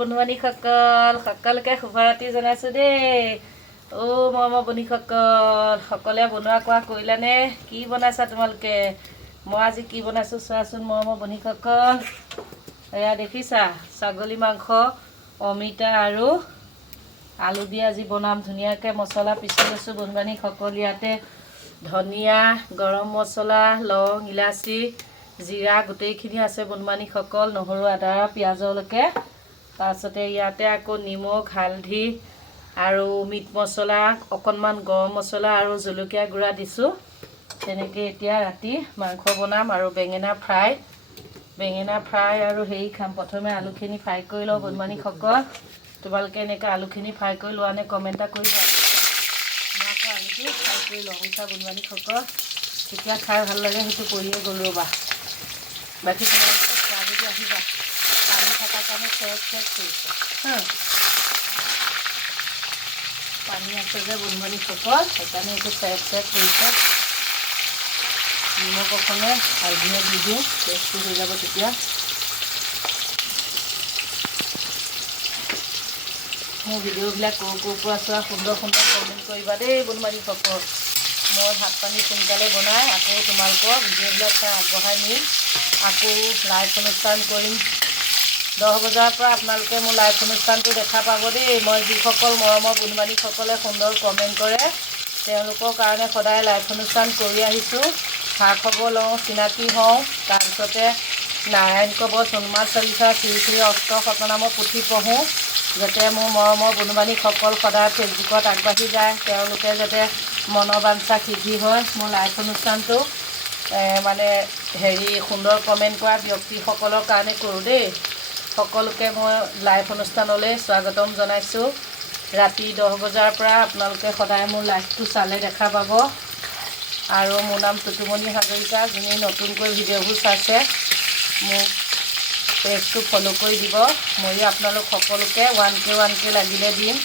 বন্ধু-বান্ধী সকলকে শুভৰাত্ৰি জনাইছোঁ দেই। মৰমৰ সকলে বনোৱা কোৱা কৰিলানে? কি বনাইছা তোমালোকে? মই আজি কি বনাইছোঁ চোৱাচোন মৰমৰ বন্ধুসকল। এয়া দেখিছা, ছাগলী মাংস, অমিতা আৰু আলু দি আজি বনাম। ধুনীয়াকৈ মছলা পিচি লৈছোঁ বন্ধু-বান্ধীসকল। ইয়াতে ধনিয়া, গৰম মছলা, লং, ইলাচি, জিৰা গোটেইখিনি আছে বন্ধু-বান্ধীসকল। নহৰু, আদা, পিঁয়াজলৈকে। তাৰপিছতে ইয়াতে আকৌ নিমখ, হালধি আৰু মিট মছলা, অকণমান গৰম মছলা আৰু জলকীয়া গুড়া দিছোঁ। তেনেকৈ এতিয়া ৰাতি মাংস বনাম আৰু বেঙেনা ফ্ৰাই আৰু হেৰি খাম। প্ৰথমে আলুখিনি ফ্ৰাই কৰি লওঁ বন্ধু-বান্ধীসকল। তোমালোকে এনেকৈ আলুখিনি ফ্ৰাই কৰি লোৱা নে? কমেণ্ট এটা কৰিবা। মই আকৌ আলুটো ফ্ৰাই কৰি লওঁ বুজিছা বন্ধু-বান্ধীসকল। তেতিয়া খাই ভাল লাগে, সেইটো কৰিয়ে গ'লোঁ ৰ'বা। বাকী তোমালোকে খোৱা যদি আহিবা। পানী থকাৰ কাৰণে চেক কৰিছে পানী আছে যে বন্ধু-বান্ধীসকল, সেইকাৰণে এইটো চেক কৰিছে। নিমখ অকণে হালধিয়ে দি দিওঁ, টেষ্টটো হৈ যাব তেতিয়া। মোৰ ভিডিঅ'বিলাক ক'ৰ পৰা চোৱা সুন্দৰ কমেণ্ট কৰিবা দেই বন্ধু-বান্ধীসকল। মই ভাত পানী সোনকালে বনাই আকৌ তোমালোকৰ ভিডিঅ'বিলাক চাই আগবঢ়াই নিম। আকৌ লাইভ অনুষ্ঠান কৰিম 10 বজাৰ পৰা। আপোনালোকে মোৰ লাইভ অনুষ্ঠানটো দেখা পাব দেই। মই যিসকল মৰমৰ বন্ধু-বান্ধীসকলে সুন্দৰ কমেণ্ট কৰে, তেওঁলোকৰ কাৰণে সদায় লাইভ অনুষ্ঠান কৰি আহিছোঁ। খা খবৰ লওঁ, চিনাকি হওঁ। তাৰপিছতে নাৰায়ণ কবচ, হনুমান চালিচা, শ্ৰী শ্ৰী অষ্ট সতনামৰ পুথি পঢ়োঁ, যাতে মোৰ মৰমৰ বন্ধু-বান্ধীসকল সদায় ফেচবুকত আগবাঢ়ি যায়। তেওঁলোকে যাতে মনৰ বাঞ্ছা সিদ্ধি হয়। মোৰ লাইভ অনুষ্ঠানটো সুন্দৰ কমেণ্ট কৰা ব্যক্তিসকলৰ কাৰণে কৰোঁ দেই। সকলোকে মই লাইভ অনুষ্ঠানলৈ স্বাগতম জনাইছোঁ। ৰাতি 10 বজাৰ পৰা আপোনালোকে সদায় মোৰ লাইভটো চালে দেখা পাব। আৰু মোৰ নাম টুটুমণি হাজৰিকা। যোনে নতুনকৈ ভিডিঅ'বোৰ চাইছে মোক পেজটো ফ'ল' কৰি দিব। মই আপোনালোক সকলোকে 1K লাগিলে দিম।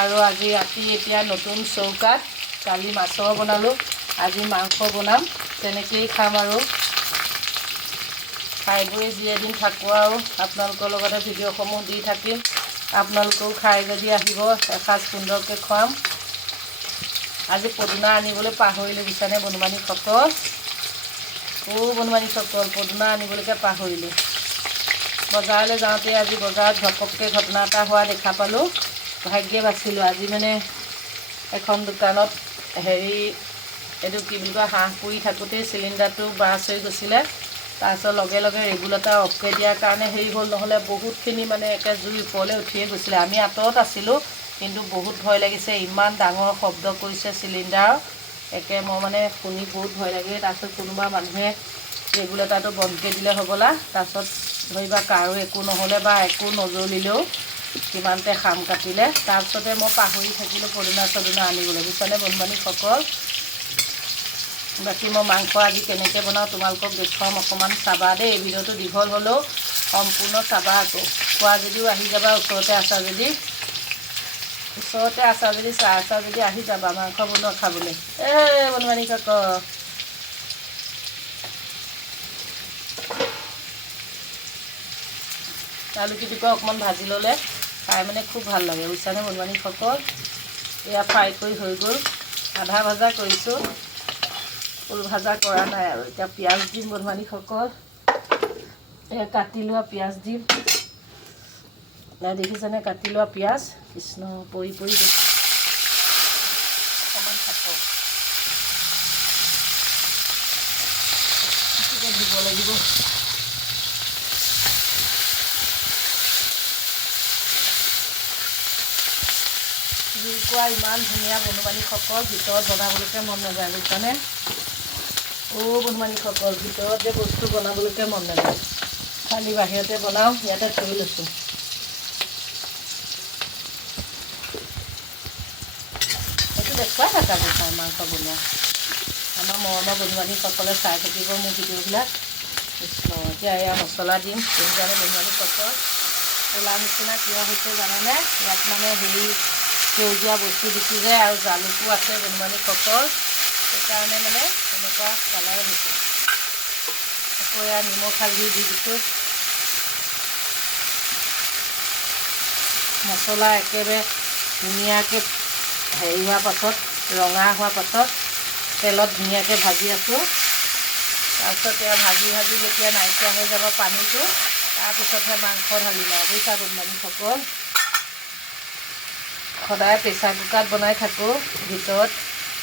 আৰু আজি ৰাতি এতিয়া নতুন চৌকাত, কালি মাছৰ বনালোঁ, আজি মাংস বনাম। তেনেকৈয়ে খাম আৰু খাই বৈ যি এদিন থাকোঁ আৰু আপোনালোকৰ লগতে ভিডিঅ'সমূহ দি থাকিম। আপোনালোকেও খাই যদি আহিব, এসাঁজ সুন্দৰকৈ খুৱাম। আজি পদুনা আনিবলৈ পাহৰিলোঁ বুজিছানে বন্ধু-বান্ধীসকল। বন্ধু-বান্ধীসকল, পদুনা আনিবলৈকে পাহৰিলোঁ। বজাৰলৈ যাওঁতে আজি বজাৰত ঘপককৈ ঘটনা এটা হোৱা দেখা পালোঁ। ভাগ্যে বাচিলোঁ। আজি এখন দোকানত এইটো কি বুলি কয়, হাঁহ পুৰি থাকোঁতেই চিলিণ্ডাৰটো বাৰ্ষ্ট হৈ গৈছিলে। তাৰপিছত লগে লগে ৰেগুলেটাৰ অফকৈ দিয়াৰ কাৰণে হ'ল, নহ'লে বহুতখিনি একে জুই ওপৰলৈ উঠিয়ে গৈছিলে। আমি আঁতৰত আছিলোঁ, কিন্তু বহুত ভয় লাগিছে। ইমান ডাঙৰ শব্দ কৰিছে চিলিণ্ডাৰ, একে মই শুনি বহুত ভয় লাগে। তাৰপিছত কোনোবা মানুহে ৰেগুলেটাৰটো বন্ধকৈ দিলে হ'বলা। তাৰপিছত ধৰিবা কাৰো একো নহ'লে বা একো নজ্বলিলেও কিমানতে খাম কাটিলে। তাৰপিছতে মই পাহৰি থাকিলোঁ পদুনা আনিবলৈ বুজিছানে বন্ধু-বান্ধীসকল। বাকী মই মাংস আজি কেনেকৈ বনাওঁ তোমালোকক দেখুৱাম, অকণমান চাবা দেই। ভিডিঅ'টো দীঘল হ'লেও সম্পূৰ্ণ চাবা। আকৌ খোৱা যদিও আহি যাবা, ওচৰতে আছা যদি চাই আছা যদি আহি যাবা মাংস বনোৱা খাবলৈ। বন্ধু-বান্ধীসকল, আলুকেইটুকুৰা অকণমান ভাজি ল'লে খাই খুব ভাল লাগে বুজিছানে বন্ধু-বান্ধীসকল। এয়া ফ্ৰাই কৰি হৈ গ'ল। আধা ভজা কৰিছোঁ, ফুল ভাজা কৰা নাই। আৰু এতিয়া পিঁয়াজ দিম বন্ধু-বান্ধীসকল। এয়া কাটি লোৱা পিঁয়াজ দিম। দেখিছেনে কাটি লোৱা পিঁয়াজ? কৃষ্ণ, পৰি গৈছে। অকণমান থাকক, ধুব লাগিব। জুইকুৰা ইমান ধুনীয়া বন্ধু-বান্ধীসকল, ভিতৰত বনাবলৈকে মন নাযায় বুজিছানে। বন্ধু-বান্ধীসকল, ভিতৰত যে বস্তু বনাবলৈকে মন নাযায়, খালি বাহিৰতে বনাওঁ। ইয়াতে থৈ লৈছোঁ। সেইটো দেখুৱাই থাকা দেখুৱাই মাংস বনোৱা। আমাৰ মৰমৰ বন্ধু-বান্ধীসকলে চাই থাকিব মোৰ ভিডিঅ'বিলাক। কৃষ্ণ, এতিয়া এয়া মছলা দিম। সেইকাৰণে বন্ধু-বান্ধীসকল ক'লা নিচিনা কিয় হৈছে জানেনে? ইয়াত সেউজীয়া বস্তু দিছোঁ যে, আৰু জালুকো আছে বন্ধু-বান্ধীসকল। সেইকাৰণে তেনেকুৱা কালাৰ হৈছে। আকৌ এয়া নিমখ হালধি দি দিছোঁ। মছলা একেবাৰে ধুনীয়াকৈ হেৰি হোৱাৰ পাছত ৰঙা হোৱাৰ পাছত তেলত ধুনীয়াকৈ ভাজি আছোঁ। তাৰপিছত এয়া ভাজি যেতিয়া নাইকিয়া হৈ যাব পানীটো, তাৰপিছতহে মাংস ঢালিম আৰু বুজিছা বন্ধুবান্ধৱীসকল। সদায় প্ৰেছাৰ কুকাৰত বনাই থাকোঁ ভিতৰত,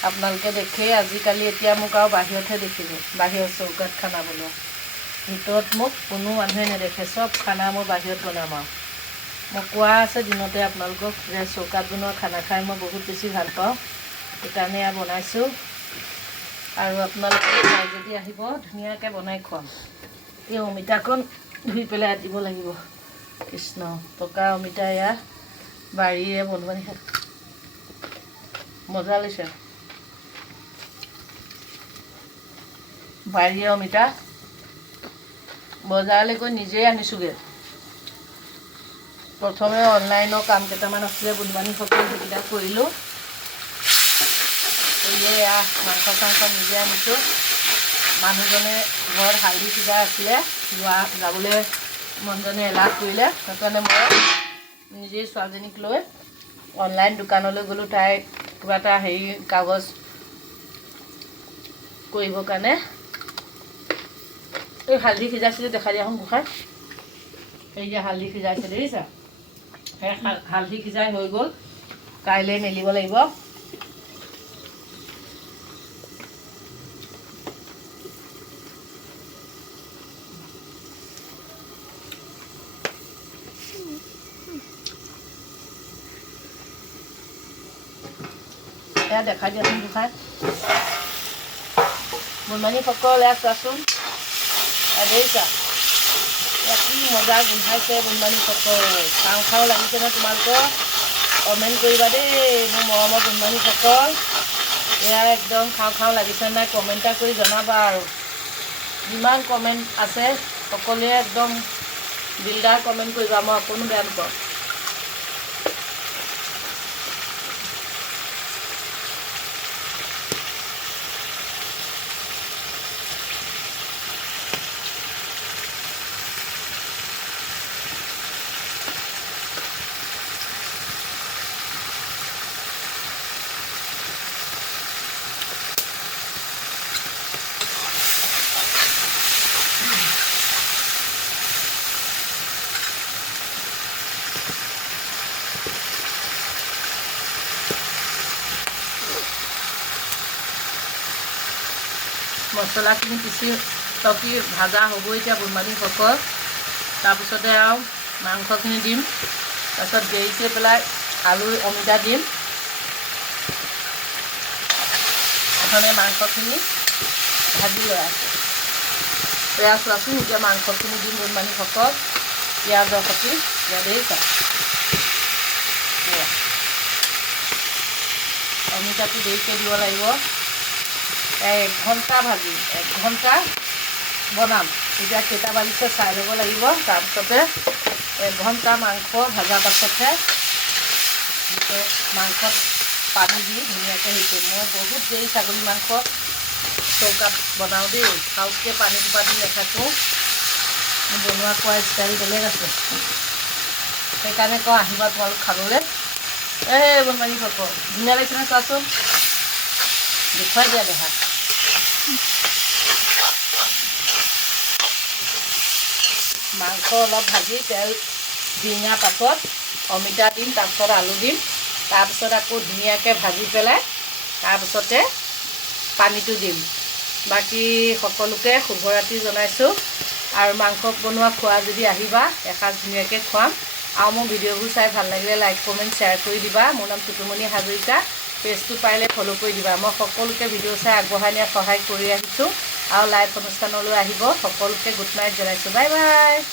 আপোনালোকে দেখেই। আজিকালি এতিয়া মোক আৰু বাহিৰতহে দেখিলোঁ, বাহিৰৰ চৌকাত খানা বনোৱা। ভিতৰত মোক কোনো মানুহে নেদেখে, চব খানা মই বাহিৰত বনাম আৰু। মই কোৱা আছে দিনতে আপোনালোকক যে চৌকাত বনোৱা খানা খাই মই বহুত বেছি ভাল পাওঁ, সেইকাৰণে এয়া বনাইছোঁ। আৰু আপোনালোকে খাই যদি আহিব ধুনীয়াকৈ বনাই খুৱাম। এই অমিতাকণ ধুই পেলাই দিব লাগিব। কৃষ্ণ, পকা অমিতা এয়া বাৰীৰে বন্ধুবান্ধী মজা লৈছে। বাৰীৰে অমিতা বজাৰলৈ গৈ নিজেই আনিছোঁগৈ। প্ৰথমে অনলাইনৰ কাম কেইটামান আছিলে বন্ধুবান্ধীসকল, সেইকেইটা কৰিলোঁ। কৰিয়ে এয়া মাংস চাংস নিজে আনিছোঁ। মানুহজনে ঘৰত হালধি সিজাই আছিলে, যাবলৈ মানুহজনে এলাহ কৰিলে, সেইকাৰণে মই নিজেই ছোৱালীজনীক লৈ অনলাইন দোকানলৈ গ'লোঁ। তাই কিবা এটা হেৰি কাগজ কৰিবৰ কাৰণে। এই হালধি সিজাইছিলোঁ, দেখাই দিয়াচোন গোসাঁই। এই যে হালধি সিজাইছে দেখিছা, সেই হালধি সিজাই হৈ গ'ল, কাইলৈ মেলিব লাগিব। এয়া দেখাই দিয়াচোন গোসাঁই। বন্ধুবান্ধীসকল এয়া চোৱাচোন, দেখিছা এয়া কি মজা গোন্ধাইছে বন্ধুবান্ধীসকল। খাওঁ খাওঁ লাগিছে নহয় তোমালোকৰ? কমেণ্ট কৰিবা দেই মোৰ মৰমৰ বন্ধুবান্ধীসকল। এয়া একদম খাওঁ খাওঁ লাগিছে নাই কমেণ্ট এটা কৰি জনাবা। আৰু যিমান কমেণ্ট আছে সকলোৱে একদম দিলদাৰ কমেণ্ট কৰিবা, মই অকণো বেয়া নাপাওঁ। মছলাখিনি পিচি টকি ভাজা হ'ব এতিয়া বন্ধুবান্ধীসকল। তাৰপিছতে আৰু মাংসখিনি দিম, তাৰপিছত দেৰিকৈ পেলাই আলু অমিতা দিম। প্ৰথমে মাংসখিনি ভাজি লৈ আছোঁ। এয়া চোৱাচোন, এতিয়া মাংসখিনি দিম বন্ধুবান্ধীসকল পিঁয়াজৰ সৈতে। দেখিছা অমিতাটো দেৰিকৈ দিব লাগিব। 1 ঘণ্টা ভাজি 1 ঘণ্টা বনাম। এতিয়া কেইটা বাজিছে চাই ল'ব লাগিব। তাৰপিছতে 1 ঘণ্টা মাংস ভজাৰ পাছতহে মাংসত পানী দি ধুনীয়াকৈ হেৰি কৰিম। মই বহুত দেৰি ছাগলী মাংস চৌকাত বনাওঁ দেই, খাওঁতকৈ পানী টোপা দি নাথাকোঁ। মোৰ বনোৱা খোৱা ষ্টাইল বেলেগ আছে, সেইকাৰণে কওঁ আহিবা তোমালোক খাবলৈ। এই বন্ধুবান্ধীসকল ধুনীয়া লাগিছে নহয় চোৱাচোন, দেখুৱাই দিয়া দেহা। মাংস অলপ ভাজি তেল দিঙাৰ পাছত অমিতা দিম, তাৰপিছত আলু দিম, তাৰপিছত আকৌ ধুনীয়াকৈ ভাজি পেলাই তাৰপিছতে পানীটো দিম। বাকী সকলোকে শুভৰাত্ৰি জনাইছোঁ। আৰু মাংস বনোৱা খোৱা যদি আহিবা, এসাঁজ ধুনীয়াকৈ খুৱাম। আৰু মোৰ ভিডিঅ'বোৰ চাই ভাল লাগিলে লাইক কমেণ্ট শ্বেয়াৰ কৰি দিবা। মোৰ নাম টুটুমণি হাজৰিকা, পেজটো পাৰিলে ফ'ল' কৰি দিবা। মই সকলোকে ভিডিঅ' চাই আগবঢ়াই নিয়াত সহায় কৰি আহিছোঁ। আৰু লাইভ অনুষ্ঠানলৈ আহিব। সকলোকে গুড নাইট জনাইছোঁ। Bye bye.